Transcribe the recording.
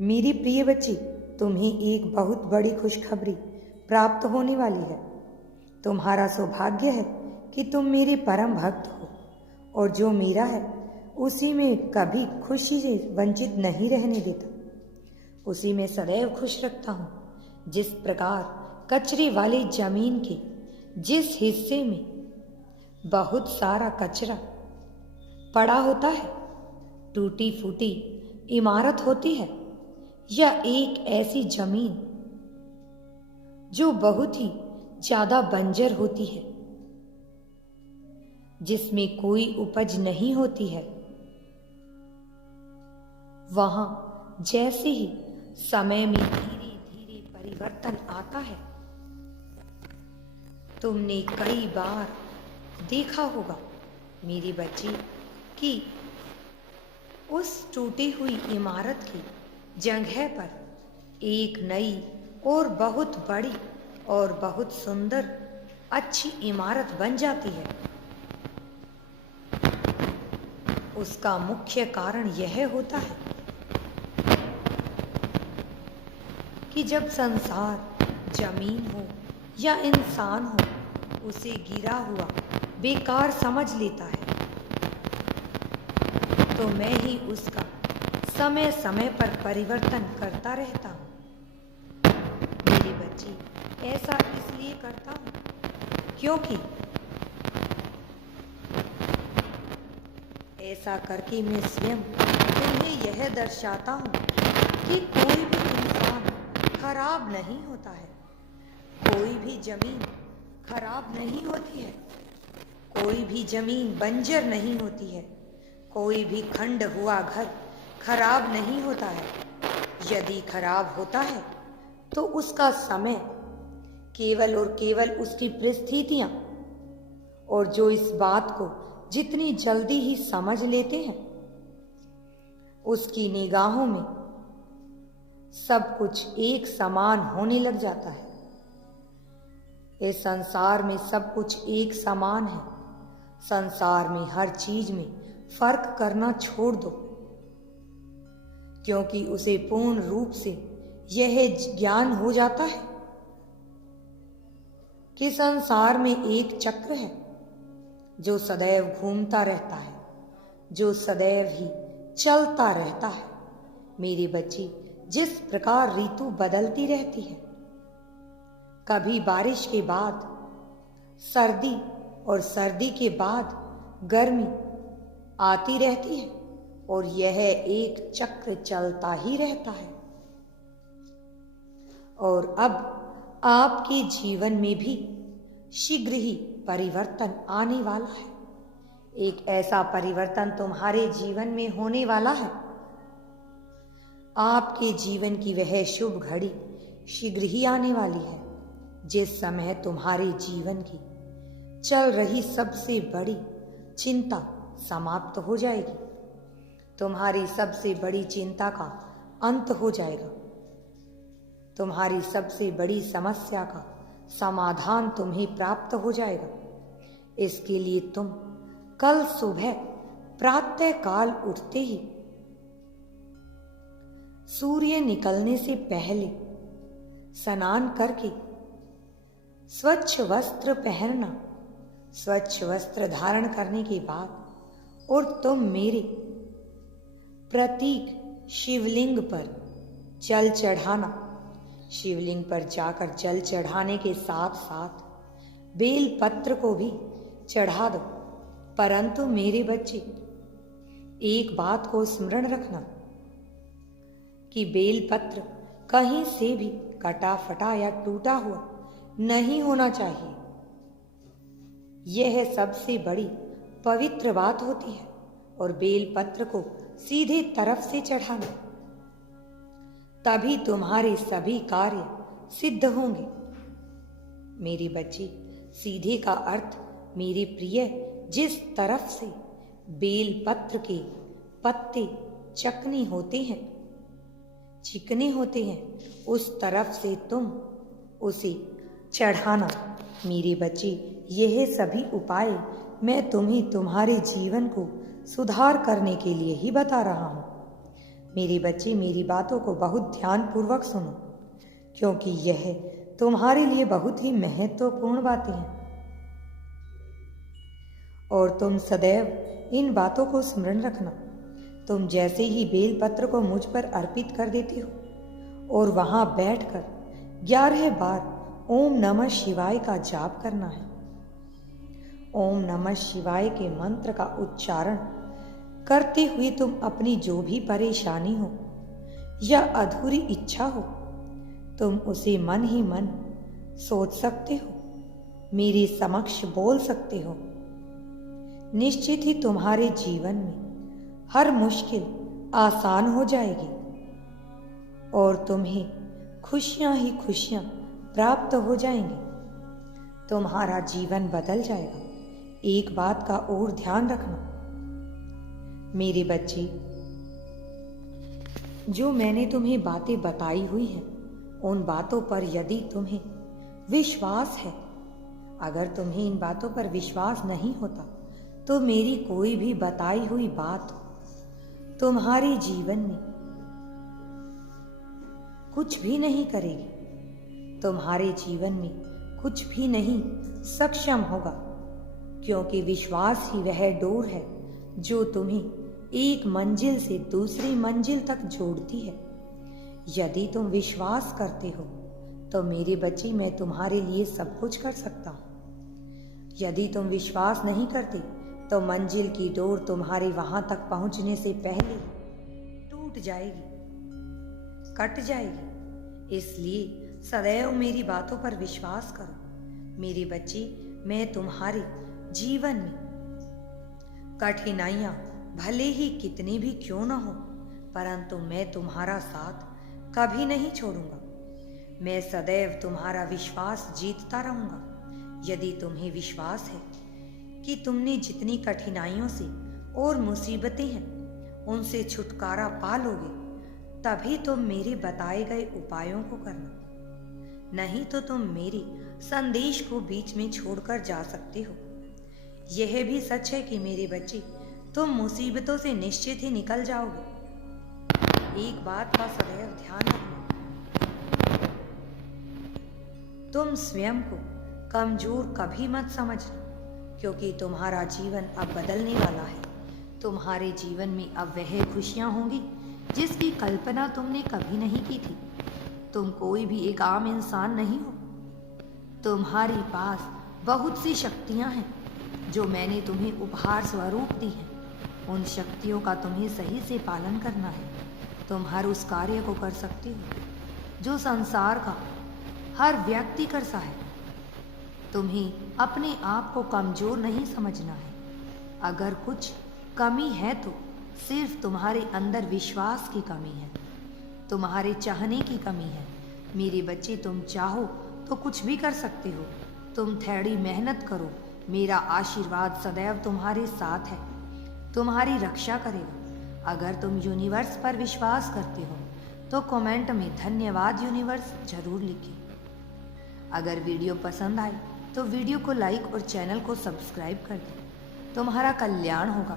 मेरी प्रिय बच्ची, तुम्हें एक बहुत बड़ी खुशखबरी प्राप्त होने वाली है। तुम्हारा सौभाग्य है कि तुम मेरे परम भक्त हो और जो मेरा है उसी में कभी खुशी से वंचित नहीं रहने देता, उसी में सदैव खुश रखता हूँ। जिस प्रकार कचरे वाली जमीन के जिस हिस्से में बहुत सारा कचरा पड़ा होता है, टूटी फूटी इमारत होती है, या एक ऐसी जमीन जो बहुत ही ज्यादा बंजर होती है, जिसमें कोई उपज नहीं होती है, वहां जैसे ही समय में धीरे धीरे परिवर्तन आता है, तुमने कई बार देखा होगा मेरी बच्ची कि उस टूटी हुई इमारत की जगह पर एक नई और बहुत बड़ी और बहुत सुंदर अच्छी इमारत बन जाती है। उसका मुख्य कारण यह होता है कि जब संसार जमीन हो या इंसान हो उसे गिरा हुआ बेकार समझ लेता है, तो मैं ही उसका समय समय पर परिवर्तन करता रहता हूँ। मेरी बच्ची, ऐसा इसलिए करता हूँ क्योंकि ऐसा करके मैं स्वयं तुम्हें यह दर्शाता हूँ कि कोई भी इंसान खराब नहीं होता है, कोई भी जमीन खराब नहीं होती है, कोई भी जमीन बंजर नहीं होती है, कोई भी खंड हुआ घर खराब नहीं होता है। यदि खराब होता है तो उसका समय केवल और केवल उसकी परिस्थितियां, और जो इस बात को जितनी जल्दी ही समझ लेते हैं, उसकी निगाहों में सब कुछ एक समान होने लग जाता है। इस संसार में सब कुछ एक समान है। संसार में हर चीज में फर्क करना छोड़ दो, क्योंकि उसे पूर्ण रूप से यह ज्ञान हो जाता है कि संसार में एक चक्र है जो सदैव घूमता रहता है, जो सदैव ही चलता रहता है। मेरी बच्ची, जिस प्रकार ऋतु बदलती रहती है, कभी बारिश के बाद सर्दी और सर्दी के बाद गर्मी आती रहती है, और यह एक चक्र चलता ही रहता है। और अब आपके जीवन में भी शीघ्र ही परिवर्तन आने वाला है। एक ऐसा परिवर्तन तुम्हारे जीवन में होने वाला है। आपके जीवन की वह शुभ घड़ी शीघ्र ही आने वाली है, जिस समय तुम्हारे जीवन की चल रही सबसे बड़ी चिंता समाप्त हो जाएगी। तुम्हारी सबसे बड़ी चिंता का अंत हो जाएगा। तुम्हारी सबसे बड़ी समस्या का समाधान तुम्हें प्राप्त हो जाएगा। इसके लिए तुम कल सुबह प्रातः काल उठते ही सूर्य निकलने से पहले स्नान करके स्वच्छ वस्त्र पहनना, स्वच्छ वस्त्र धारण करने के बाद और तुम मेरे प्रतीक शिवलिंग पर जल चढ़ाना। शिवलिंग पर जाकर जल चढ़ाने के साथ साथ बेल पत्र को भी चढ़ा दो। परंतु मेरे बच्चे, एक बात को स्मरण रखना कि बेल पत्र कहीं से भी कटा फटा या टूटा हुआ नहीं होना चाहिए। यह सबसे बड़ी पवित्र बात होती है, और बेल पत्र को सीधे तरफ से चढ़ाना, तभी तुम्हारे सभी कार्य सिद्ध होंगे। मेरी बच्ची, सीधे का अर्थ मेरी प्रिय, जिस तरफ से बेल पत्र के पत्ते चिकने होते हैं, उस तरफ से तुम उसे चढ़ाना। मेरी बच्ची, यह सभी उपाय मैं तुम्हें तुम्हारे जीवन को सुधार करने के लिए ही बता रहा हूँ। मेरे बच्चे, मेरी बातों को बहुत ध्यानपूर्वक सुनो, क्योंकि यह तुम्हारे लिए बहुत ही महत्वपूर्ण बातें हैं। और तुम सदैव इन बातों को स्मरण रखना। तुम जैसे ही बेलपत्र को मुझ पर अर्पित कर देते हो और वहां बैठकर 11 बार ओम नमः शिवाय का जाप करना है। ओम नमः शिवाय के मंत्र का उच्चारण करते हुए तुम अपनी जो भी परेशानी हो या अधूरी इच्छा हो, तुम उसे मन ही मन सोच सकते हो, मेरे समक्ष बोल सकते हो। निश्चित ही तुम्हारे जीवन में हर मुश्किल आसान हो जाएगी और तुम्हें खुशियां ही खुशियां प्राप्त हो जाएंगी। तुम्हारा जीवन बदल जाएगा। एक बात का और ध्यान रखना मेरे बच्चे, जो मैंने तुम्हें बातें बताई हुई हैं, उन बातों पर यदि तुम्हें विश्वास है, अगर तुम्हें इन बातों पर विश्वास नहीं होता तो मेरी कोई भी बताई हुई बात तुम्हारे जीवन में कुछ भी नहीं करेगी, तुम्हारे जीवन में कुछ भी नहीं सक्षम होगा, क्योंकि विश्वास ही वह डोर है जो तुम्हें एक मंजिल से दूसरी मंजिल तक जोड़ती है। यदि तुम विश्वास करते हो तो मेरे बच्चे, मैं तुम्हारे लिए सब कुछ कर सकता हूँ। यदि तुम विश्वास नहीं करते तो मंजिल की डोर तुम्हारे वहां तक पहुंचने से पहले टूट जाएगी, कट जाएगी। इसलिए सदैव मेरी बातों पर विश्वास करो मेरे बच्चे। मैं तुम्हारे जीवन में कठिनाइयां भले ही कितनी भी क्यों न हो, परंतु मैं तुम्हारा साथ कभी नहीं छोड़ूंगा। मैं सदैव तुम्हारा विश्वास जीतता रहूंगा। यदि तुम्हें विश्वास है कि तुमने जितनी कठिनाइयों से और मुसीबतें हैं उनसे छुटकारा पा लोगे, तभी तुम मेरे बताए गए उपायों को करना, नहीं तो तुम मेरे संदेश को बीच में छोड़कर जा सकते हो। यह भी सच है कि मेरे बच्चे, तुम मुसीबतों से निश्चित ही निकल जाओगे। एक बात का सदैव ध्यान रखना, तुम स्वयं को कमजोर कभी मत समझना, क्योंकि तुम्हारा जीवन अब बदलने वाला है। तुम्हारे जीवन में अब वह खुशियां होंगी जिसकी कल्पना तुमने कभी नहीं की थी। तुम कोई भी एक आम इंसान नहीं हो। तुम्हारे पास बहुत सी शक्तियां हैं जो मैंने तुम्हें उपहार स्वरूप दी हैं। उन शक्तियों का तुम्हें सही से पालन करना है। तुम हर उस कार्य को कर सकते हो जो संसार का हर व्यक्ति करता है। तुम्हें अपने आप को कमजोर नहीं समझना है। अगर कुछ कमी है तो सिर्फ तुम्हारे अंदर विश्वास की कमी है, तुम्हारे चाहने की कमी है। मेरे बच्चे, तुम चाहो तो कुछ भी कर सकते हो। तुम थोड़ी मेहनत करो, मेरा आशीर्वाद सदैव तुम्हारे साथ है, तुम्हारी रक्षा करेगा। अगर तुम यूनिवर्स पर विश्वास करते हो तो कमेंट में धन्यवाद यूनिवर्स जरूर लिखें। अगर वीडियो पसंद आए तो वीडियो को लाइक और चैनल को सब्सक्राइब कर दें। तुम्हारा कल्याण होगा।